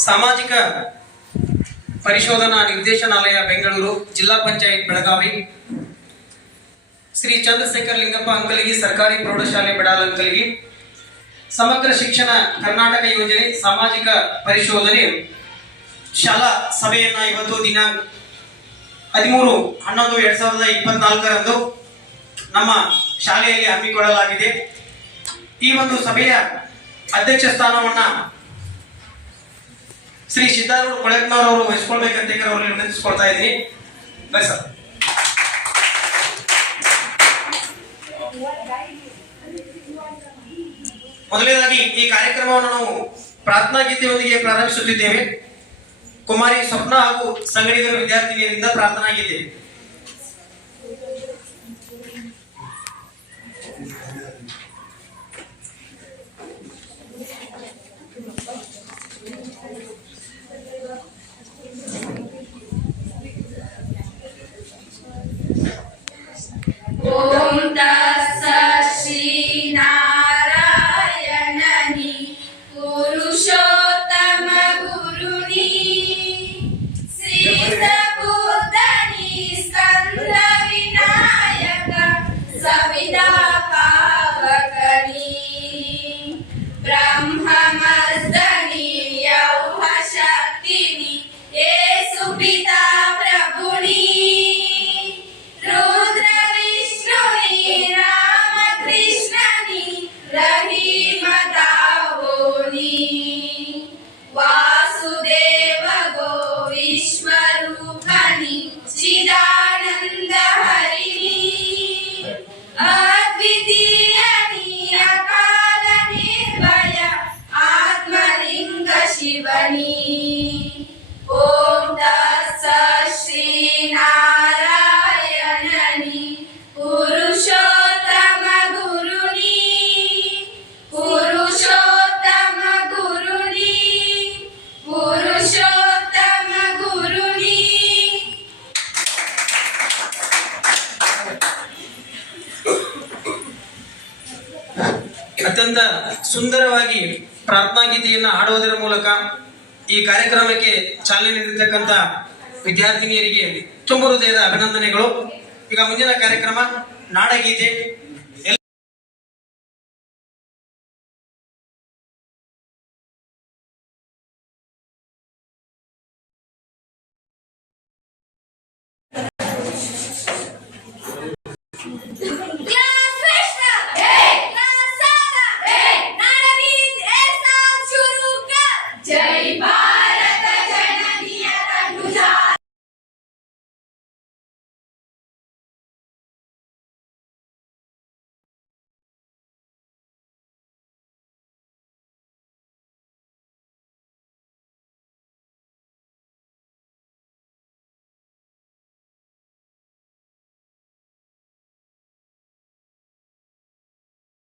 ಸಾಮಾಜಿಕ ಪರಿಶೋಧನಾ ನಿರ್ದೇಶನಾಲಯ ಬೆಂಗಳೂರು, ಜಿಲ್ಲಾ ಪಂಚಾಯತ್ ಬೆಳಗಾವಿ. ಶ್ರೀ ಚಂದ್ರಶೇಖರ್ ಲಿಂಗಪ್ಪ ಅಂಕಲಿಗಿ ಸರ್ಕಾರಿ ಪ್ರೌಢಶಾಲೆ ಬೆಡಾಲಂಕಲಿಗಿ ಸಮಗ್ರ ಶಿಕ್ಷಣ ಕರ್ನಾಟಕ ಯೋಜನೆ ಸಾಮಾಜಿಕ ಪರಿಶೋಧನೆ ಶಾಲಾ ಸಭೆಯನ್ನ ಇವತ್ತು ದಿನ ಹದಿಮೂರು, ಹನ್ನೊಂದು, ಎರಡ್ ಸಾವಿರದ ಇಪ್ಪತ್ನಾಲ್ಕರಂದು ನಮ್ಮ ಶಾಲೆಯಲ್ಲಿ ಹಮ್ಮಿಕೊಳ್ಳಲಾಗಿದೆ. ಈ ಒಂದು ಸಭೆಯ ಅಧ್ಯಕ್ಷ ಸ್ಥಾನವನ್ನ ಶ್ರೀ ಸಿದ್ದಾರೂಢ ಕೊಳೆಕ್ನವರ್ ಅವರು ವಹಿಸ್ಕೊಳ್ಬೇಕಂತ ಅವರಲ್ಲಿ ವಿನಂತಿಸ್ಕೊಳ್ತಾ ಇದ್ದೀನಿ. Bye sir. ಮೊದಲನೇದಾಗಿ ಈ ಕಾರ್ಯಕ್ರಮವನ್ನು ನಾವು ಪ್ರಾರ್ಥನಾ ಗೀತೆಯೊಂದಿಗೆ ಪ್ರಾರಂಭಿಸುತ್ತಿದ್ದೇವೆ. ಕುಮಾರಿ ಸ್ವಪ್ನ ಹಾಗೂ ಸಂಗಡಿಗರ ವಿದ್ಯಾರ್ಥಿನಿಯರಿಂದ ಪ್ರಾರ್ಥನಾ ಗೀತೆ. विश्वरूपनि चिदानन्द हरिणि। अद्वितीयनि अकाल निर्भय आत्मलिङ्ग शिवनि। ॐ तत्सत् श्रीनारायणनि ಅತ್ಯಂತ ಸುಂದರವಾಗಿ ಪ್ರಾರ್ಥನಾ ಗೀತೆಯನ್ನು ಹಾಡುವುದರ ಮೂಲಕ ಈ ಕಾರ್ಯಕ್ರಮಕ್ಕೆ ಚಾಲನೆ ನೀಡಿರ್ತಕ್ಕಂಥ ವಿದ್ಯಾರ್ಥಿನಿಯರಿಗೆ ತುಂಬ ಹೃದಯದ ಅಭಿನಂದನೆಗಳು. ಈಗ ಮುಂದಿನ ಕಾರ್ಯಕ್ರಮ ನಾಡಗೀತೆ. Jadi, Pak.